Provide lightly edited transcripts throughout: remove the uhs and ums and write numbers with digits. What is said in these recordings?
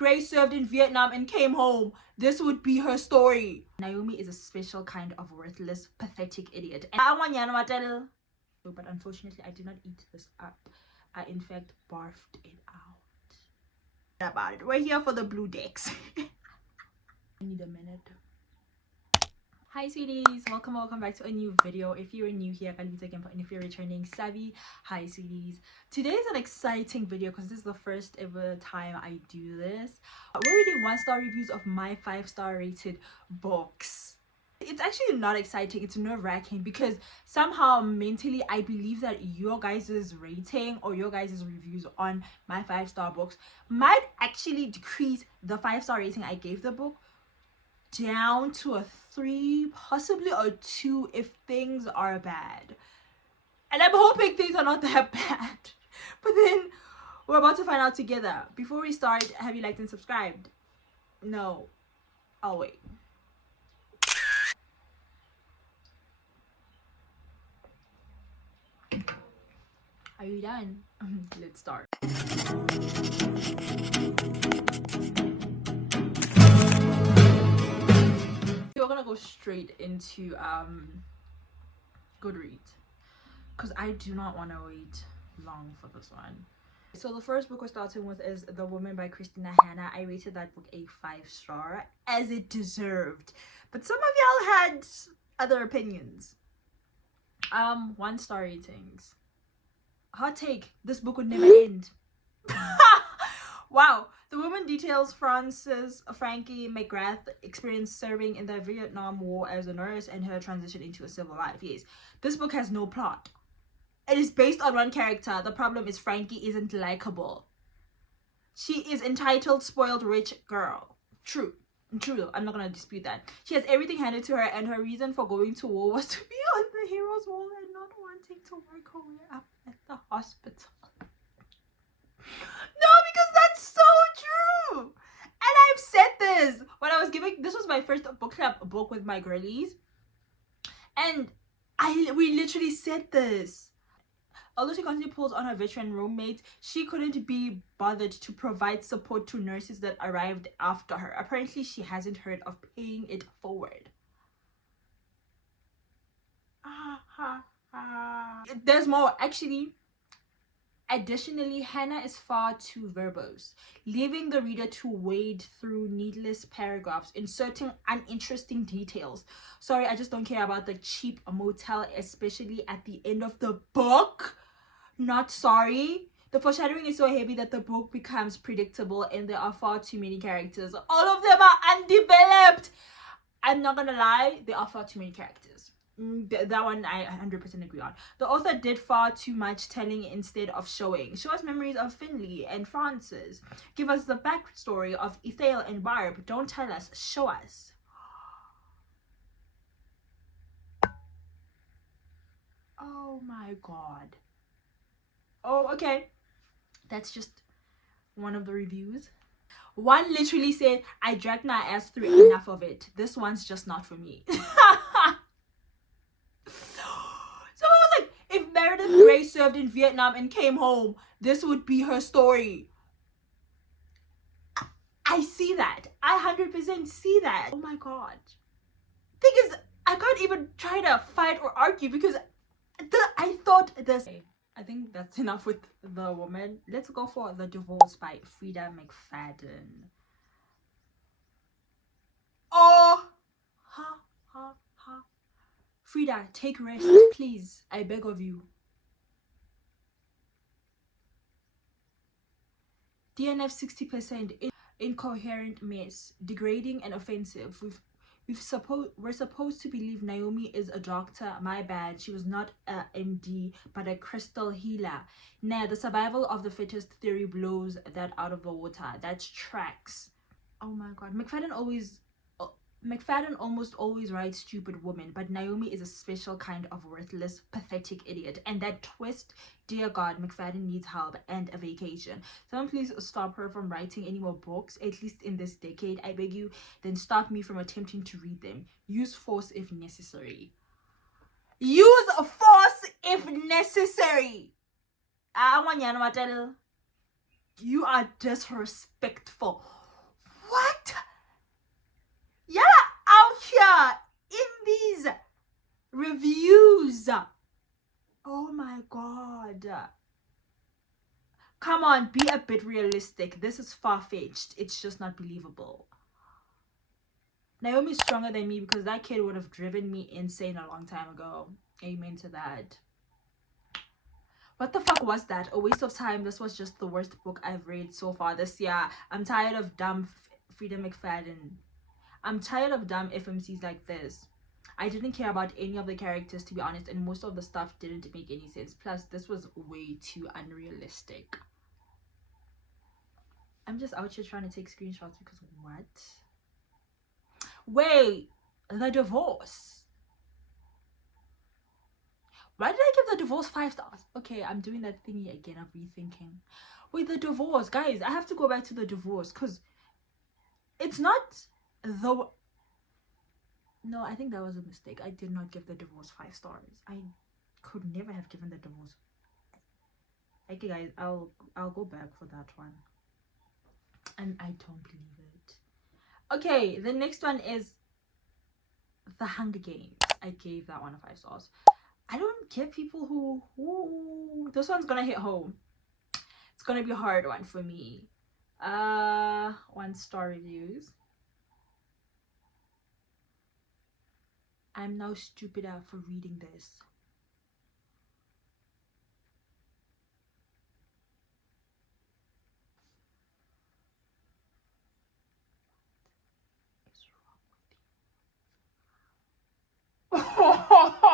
Grace served in Vietnam and came home, this would be her story. Naomi is a special kind of worthless, pathetic idiot. But unfortunately, I did not eat this up. I in fact barfed it out. About it. We're here for the blue decks. I need a minute. Hi sweeties, welcome back to a new video. If you're new here, and if you're returning, savvy. Hi sweeties, today is an exciting video because this is the first ever time I do this. We're reading 1-star reviews of my 5-star rated books. It's actually not exciting, it's nerve-wracking because somehow mentally I believe that your guys' rating or your guys' reviews on my 5-star books might actually decrease the 5-star rating I gave the book down to a 3, possibly a 2 if things are bad. And I'm hoping things are not that bad. But then we're about to find out together. Before we start, have you liked and subscribed? No. I'll wait. Are you done? Let's start. We're gonna go straight into Goodreads because I do not want to wait long for this one. So the first book we're starting with is The Woman by Christina Hanna. I rated that book a 5-star, as it deserved, but some of y'all had other opinions. 1-star ratings. Hot take, this book would never end. Wow. The woman details Frankie McGrath's experience serving in the Vietnam War as a nurse and her transition into a civil life. Yes, this book has no plot. It is based on one character. The problem is Frankie isn't likable. She is entitled, spoiled, rich girl. True. I'm not gonna dispute that. She has everything handed to her, and her reason for going to war was to be on the hero's wall and not wanting to work her way up at the hospital. No, because that's so true. And I've said this when I was this was my first book club book with my girlies, and we literally said this. Although she constantly pulls on her veteran roommate, she couldn't be bothered to provide support to nurses that arrived after her. Apparently, she hasn't heard of paying it forward. There's more, actually. Additionally, Hannah is far too verbose, leaving the reader to wade through needless paragraphs, inserting uninteresting details. Sorry, I just don't care about the cheap motel, especially at the end of the book. Not sorry. The foreshadowing is so heavy that the book becomes predictable and there are far too many characters. All of them are undeveloped. I'm not gonna lie, there are far too many characters. That one I 100% agree on. The author did far too much telling instead of showing. Show us memories of Finley and Francis. Give us the backstory of Ethel and Barb. Don't tell us, show us. Oh my god. Oh, okay. That's just one of the reviews. One literally said, I dragged my ass through enough of it. This one's just not for me. So I was like, if Meredith Grey served in Vietnam and came home, this would be her story. I see that. I 100% see that. Oh my god. Thing is, I can't even try to fight or argue because I thought this. Okay, I think that's enough with The Woman. Let's go for The Divorce by Frida McFadden. Oh, Frida, take rest, please. I beg of you. DNF 60%. Incoherent mess, degrading and offensive. We're supposed to believe Naomi is a doctor. My bad. She was not a MD, but a crystal healer. Nah, the survival of the fittest theory blows that out of the water. That's tracks. Oh my god. McFadden almost always writes stupid women, but Naomi is a special kind of worthless, pathetic idiot. And that twist, dear God, McFadden needs help and a vacation. Someone please stop her from writing any more books, at least in this decade, I beg you. Then stop me from attempting to read them. Use force if necessary. Use force if necessary. You are disrespectful. in these reviews. Oh my god. Come on, be a bit realistic. This is far-fetched. It's just not believable. Naomi's stronger than me because that kid would have driven me insane a long time ago. Amen to that. What the fuck was that? A waste of time. This was just the worst book I've read so far this year. I'm tired of dumb Frida McFadden. I'm tired of dumb FMCs like this. I didn't care about any of the characters, to be honest, and most of the stuff didn't make any sense. Plus, this was way too unrealistic. I'm just out here trying to take screenshots because what? Wait, the divorce. Why did I give the divorce 5 stars? Okay, I'm doing that thingy again of rethinking. Wait, the divorce. Guys, I have to go back to the divorce because it's not the... No, I think that was a mistake. I did not give the divorce 5 stars. I could never have given the divorce. Okay, guys, I'll go back for that one. And I don't believe it. Okay, the next one is The Hunger Games. I gave that one a 5 stars. I don't get people who this one's gonna hit home. It's gonna be a hard one for me. 1-star reviews. I'm now stupider for reading this. What is wrong with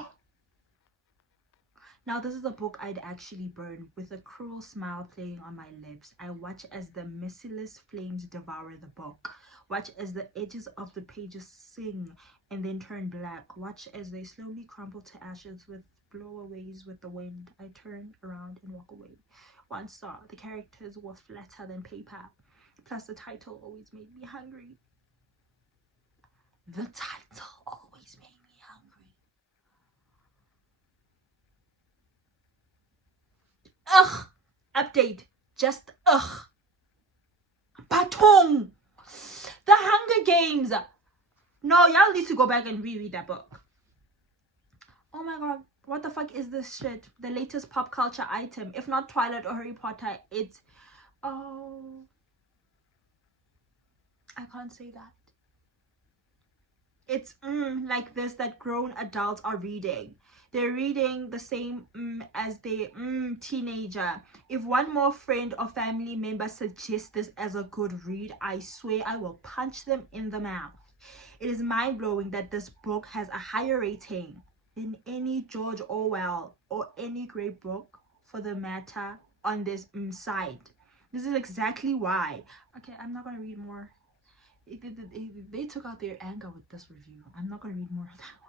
you? Now, this is a book I'd actually burn with a cruel smile playing on my lips. I watch as the merciless flames devour the book. Watch as the edges of the pages sing and then turn black. Watch as they slowly crumble to ashes with blowaways with the wind. I turn around and walk away. 1 star. The characters were flatter than paper. Plus, the title always made me hungry. The title always made me hungry. Ugh. Update. Just ugh. Patong. The Hunger Games. No, y'all need to go back and reread that book. Oh my god. What the fuck is this shit? The latest pop culture item. If not Twilight or Harry Potter, it's... Oh. I can't say that. It's like this that grown adults are reading. They're reading the same as their teenager. If one more friend or family member suggests this as a good read, I swear I will punch them in the mouth. It is mind-blowing that this book has a higher rating than any George Orwell or any great book for the matter on this site. This is exactly why. Okay, I'm not gonna read more. They took out their anger with this review. I'm not gonna read more of that one.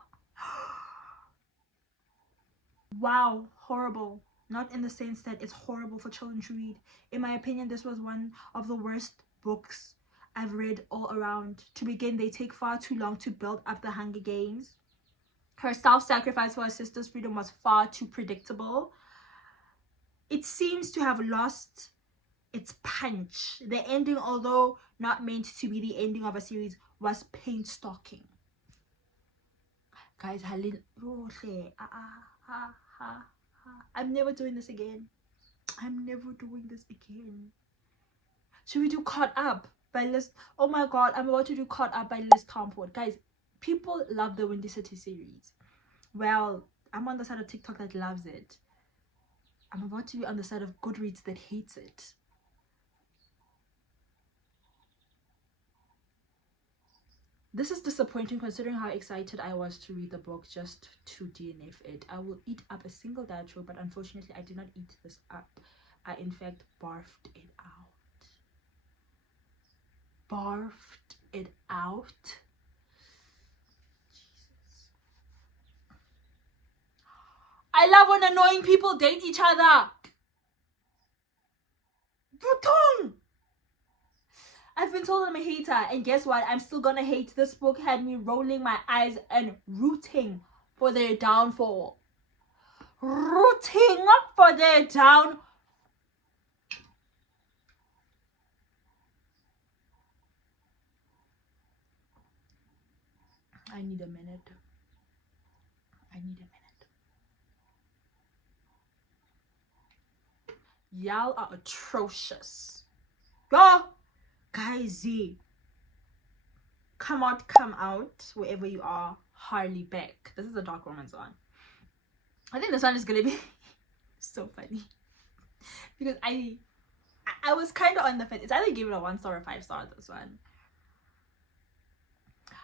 Wow, horrible. Not in the sense that it's horrible for children to read. In my opinion, this was one of the worst books I've read all around. To begin, they take far too long to build up the Hunger Games. Her self-sacrifice for her sister's freedom was far too predictable. It seems to have lost its punch. The ending, although not meant to be the ending of a series, was painstaking. Guys, I'm never doing this again. I'm never doing this again. Should we do Caught Up by Liz? Oh my god, I'm about to do Caught Up by Liz Tomford. Guys, people love the Windy City series. Well, I'm on the side of TikTok that loves it. I'm about to be on the side of Goodreads that hates it. This is disappointing considering how excited I was to read the book just to DNF it. I will eat up a single dad joke, but unfortunately I did not eat this up. I in fact barfed it out. Barfed it out. Jesus. I love when annoying people date each other. Butong! I've been told I'm a hater, and guess what? I'm still gonna hate. This book had me rolling my eyes and rooting for their downfall. Rooting for their down. I need a minute. I need a minute. Y'all are atrocious. Go! Guys, come out, wherever you are. Harley Beck. This is a dark romance one. I think this one is gonna be so funny. Because I was kind of on the fence. It's either give it a 1 star or 5 star, this one.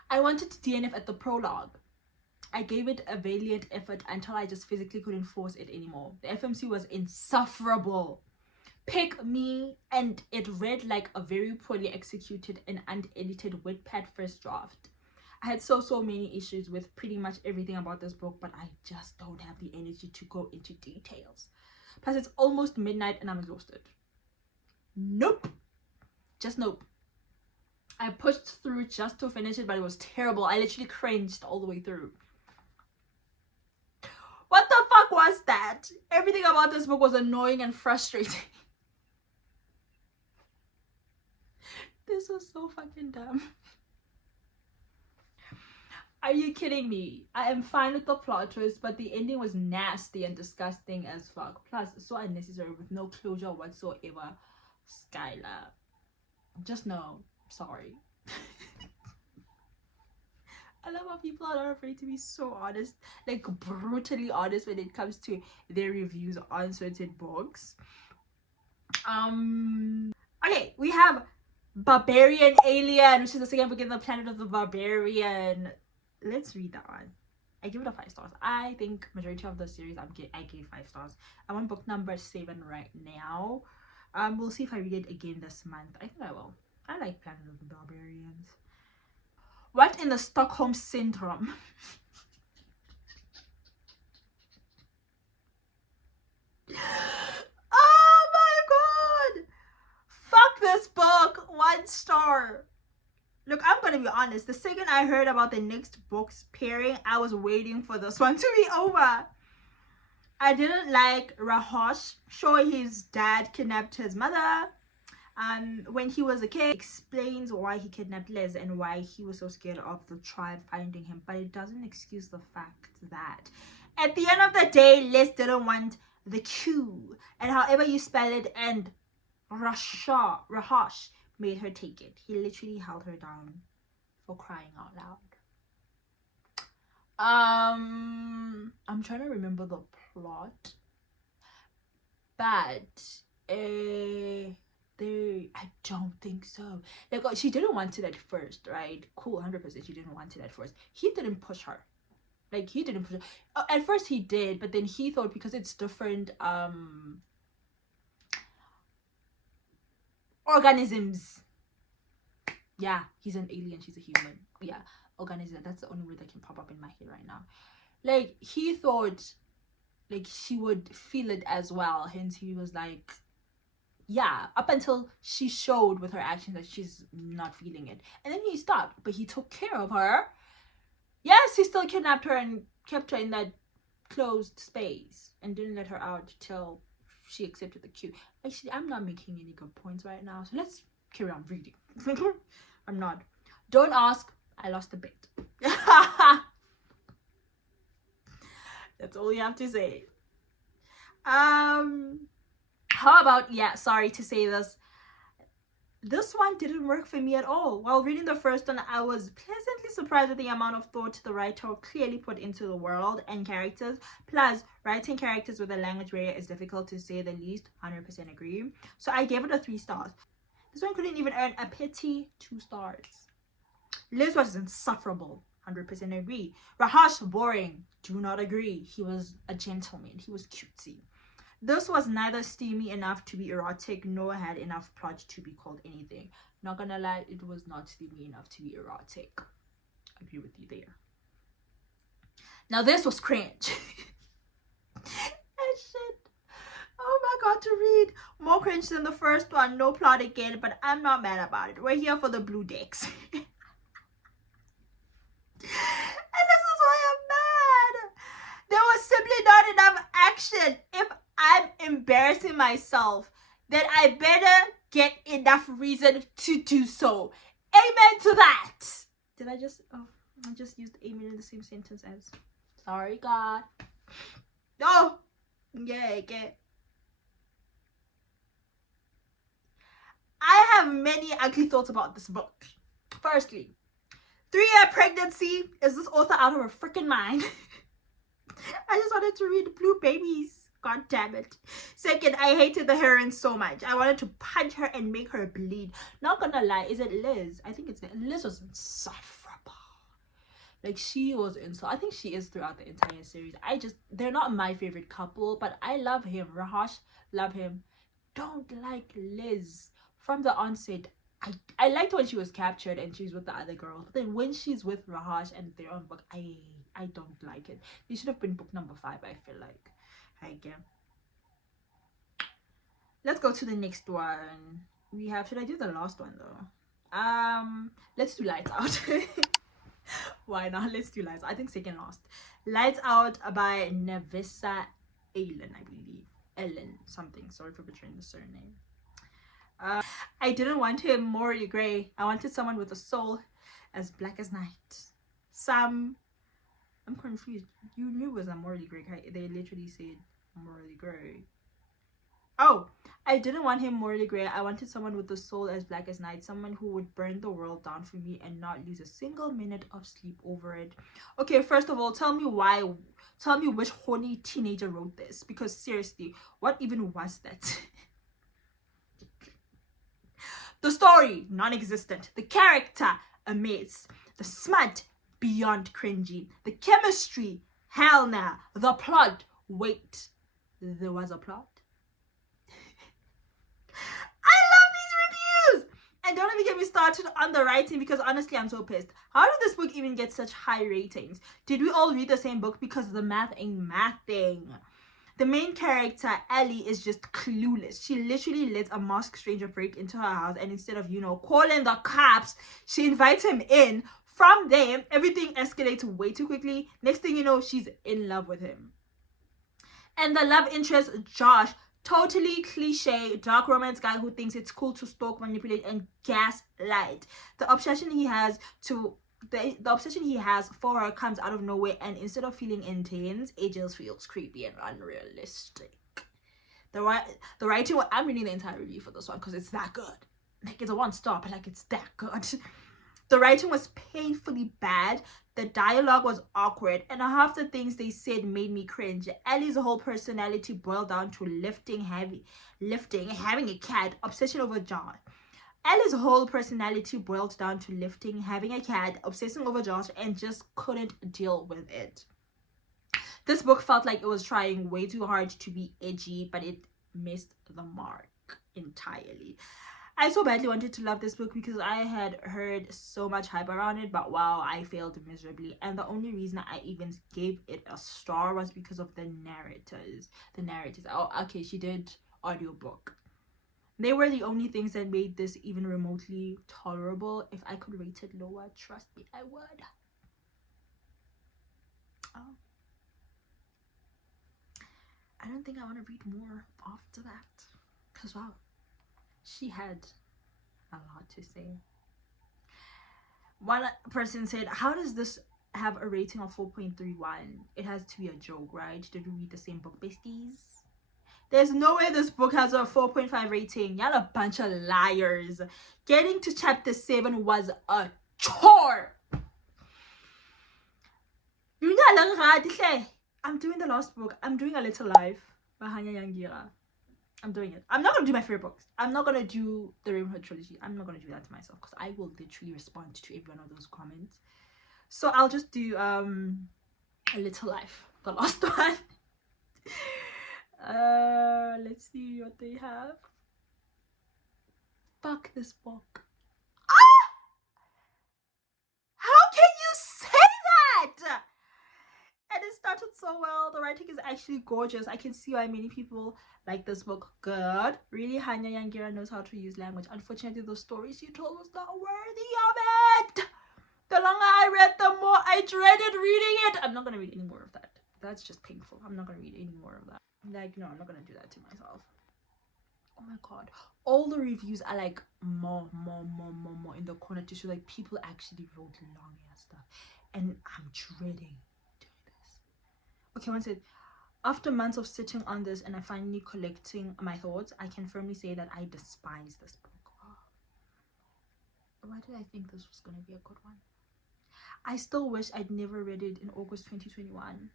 I wanted to DNF at the prologue. I gave it a valiant effort until I just physically couldn't force it anymore. The FMC was insufferable. Pick me, and it read like a very poorly executed and unedited Wattpad first draft. I had so many issues with pretty much everything about this book, but I just don't have the energy to go into details. Plus, it's almost midnight and I'm exhausted. Nope. Just nope. I pushed through just to finish it, but it was terrible. I literally cringed all the way through. What the fuck was that? Everything about this book was annoying and frustrating. This was so fucking dumb. Are you kidding me? I am fine with the plot twist, but the ending was nasty and disgusting as fuck. Plus, so unnecessary with no closure whatsoever. Skylar, just no. Sorry. I love how people are not afraid to be so honest, like brutally honest when it comes to their reviews on certain books. Okay, we have Barbarian Alien, which is the second book in the Planet of the Barbarian. Let's read that one. I give it a 5 stars. I think majority of the series I gave 5 stars. I'm on book number 7 right now. We'll see if I read it again this month. I think I will. I like Planet of the Barbarians. What in the Stockholm Syndrome? Oh my god! Fuck this book! 1 star. Look, I'm gonna be honest. The second I heard about the next book's pairing, I was waiting for this one to be over. I didn't like Rahosh. Sure, his dad kidnapped his mother when he was a kid. Explains why he kidnapped Liz and why he was so scared of the tribe finding him, but it doesn't excuse the fact that at the end of the day, Liz didn't want the Q, and however you spell it, and Rahosh made her take it. He literally held her down, for crying out loud. I'm trying to remember the plot, but I don't think so. Like, she didn't want it at first, right? Cool, 100% she didn't want it at first. He didn't push her. Like, he didn't push her. At first he did, but then he thought because it's different organisms. Yeah, he's an alien, she's a human. Yeah, organism. That's the only word that can pop up in my head right now. Like, he thought like she would feel it as well, hence he was like, yeah, up until she showed with her actions that she's not feeling it, and then he stopped. But he took care of her. Yes, he still kidnapped her and kept her in that closed space and didn't let her out till she accepted the cue. Actually, I'm not making any good points right now, so let's carry on reading. I'm not. Don't ask. I lost a bet. That's all you have to say. How about, yeah, sorry to say this one didn't work for me at all. While reading the first one, I was pleasantly surprised at the amount of thought the writer clearly put into the world and characters. Plus, writing characters with a language barrier is difficult, to say the least. 100% agree. So I gave it a 3 stars. This one couldn't even earn a petty 2 stars. Liz was insufferable. 100% agree. Rahosh, boring. Do not agree. He was a gentleman. He was cutesy. This was neither steamy enough to be erotic nor had enough plot to be called anything. Not gonna lie, it was not steamy enough to be erotic. I agree with you there. Now this was cringe. And shit. Oh my god, to read. More cringe than the first one. No plot again, but I'm not mad about it. We're here for the blue decks. And this is why I'm mad. There was simply not enough action. If I'm embarrassing myself, then I better get enough reason to do so. Amen to that. Did I just... Oh, I just used Amy in the same sentence as. Sorry, God. No! Yeah, okay. I have many ugly thoughts about this book. Firstly, 3-year pregnancy. Is this author out of her freaking mind? I just wanted to read Blue Babies. God damn it. Second, I hated the heroine so much. I wanted to punch her and make her bleed. Not gonna lie, is it Liz? I think it's Liz was insufferable. Like, she was insufferable. I think she is throughout the entire series. They're not my favorite couple, but I love him. Rahash, love him. Don't like Liz. From the onset, I liked when she was captured and she's with the other girl. But then when she's with Rahash and they're on book, I don't like it. They should have been book number 5, I feel like. Again. Let's go to the next one. We have, should I do the last one though? Let's do Lights Out. Why not? Let's do Lights Out. I think second last. Lights Out by Nevissa Ellen, I believe. Ellen something. Sorry for betraying the surname. I didn't want him morally grey. I wanted someone with a soul as black as night. I'm confused. You knew it was a morally grey guy. They literally said morally grey. Oh, I didn't want him morally grey. I wanted someone with a soul as black as night. Someone who would burn the world down for me and not lose a single minute of sleep over it. Okay, first of all, tell me why. Tell me which horny teenager wrote this. Because seriously, what even was that? The story, non-existent. The character, a mess. The smut, beyond cringy. The chemistry, hell nah. The plot, wait, there was a plot? I love these reviews! And don't even get me started on the writing, because honestly, I'm so pissed. How did this book even get such high ratings? Did we all read the same book? Because the math ain't mathing. The main character, Ellie, is just clueless. She literally lets a masked stranger break into her house, and instead of, you know, calling the cops, she invites him in. From there, everything escalates way too quickly. Next thing you know, she's in love with him. And the love interest, Josh, totally cliche, dark romance guy who thinks it's cool to stalk, manipulate, and gaslight. The obsession he has for her comes out of nowhere, and instead of feeling intense, it just feels creepy and unrealistic. The writing, I'm reading the entire review for this one because it's that good. Like, it's a 1-star, but like, it's that good. The writing was painfully bad. The dialogue was awkward, and half the things they said made me cringe. Ellie's whole personality boiled down to lifting, having a cat, obsession over John. Ellie's whole personality boiled down to lifting, having a cat, obsessing over Josh, and just couldn't deal with it. This book felt like it was trying way too hard to be edgy, but it missed the mark entirely. I so badly wanted to love this book because I had heard so much hype around it, but wow, I failed miserably. And the only reason I even gave it a star was because of the narrators. Oh, okay, she did audiobook. They were the only things that made this even remotely tolerable. If I could rate it lower, trust me, I would. Oh. I don't think I want to read more after that. Because, wow, she had a lot to say. One person said, how does this have a rating of 4.31? It has to be a joke, right? Did we read the same book, besties? There's no way this book has a 4.5 rating. Y'all a bunch of liars. Getting to chapter 7 was a chore. I'm doing the last book. I'm doing A Little Life by Hanya Yangira. I'm doing it. I'm not going to do my favorite books. I'm not going to do the Ravenhood trilogy. I'm not going to do that to myself because I will literally respond to every one of those comments. So I'll just do A Little Life, the last one. Let's see what they have. Fuck this book. Ah! How can you say that? And it started so well. The writing is actually gorgeous. I can see why many people like this book. Good. Really, Hanya Yangira knows how to use language. Unfortunately, the story she told was not worthy of it. The longer I read, the more I dreaded reading it. I'm not going to read any more of that. That's just painful. I'm not going to read any more of that. Like, no, I'm not going to do that to myself. Oh my god. All the reviews are like more in the corner to show like people actually wrote long ass stuff. and I'm dreading doing this. Okay, one second. After months of sitting on this and I finally collecting my thoughts, I can firmly say that I despise this book. Why did I think this was going to be a good one? I still wish I'd never read it in August 2021.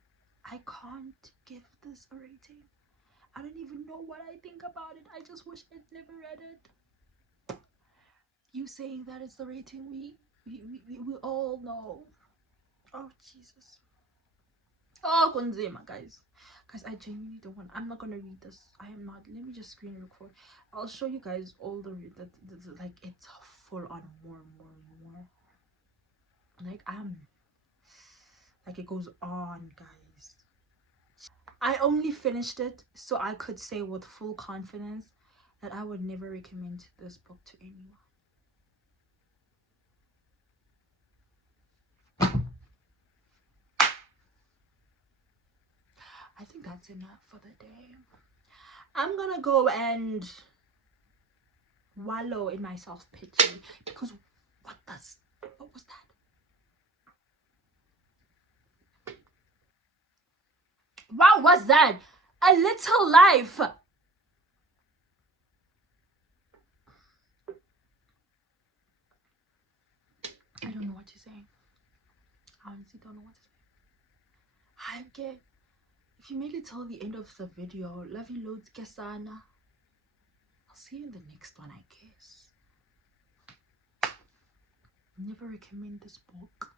I can't give this a rating. I don't even know what I think about it. I just wish I'd never read it. You saying that it's the rating we all know. Oh, Jesus. Oh, Kunzima, guys. Guys, I genuinely don't want. I'm not gonna read this. I am not. Let me just screen record. I'll show you guys all the like it's full on more. Like like it goes on, guys. I only finished it so I could say with full confidence that I would never recommend this book to anyone. I think that's enough for the day. I'm gonna go and wallow in my self-pity because what was that? What was that? A Little Life. I don't know what to say. I honestly don't know what to say. I get. If you made it till the end of the video, love you loads, Kesana. I'll see you in the next one, I guess. Never recommend this book.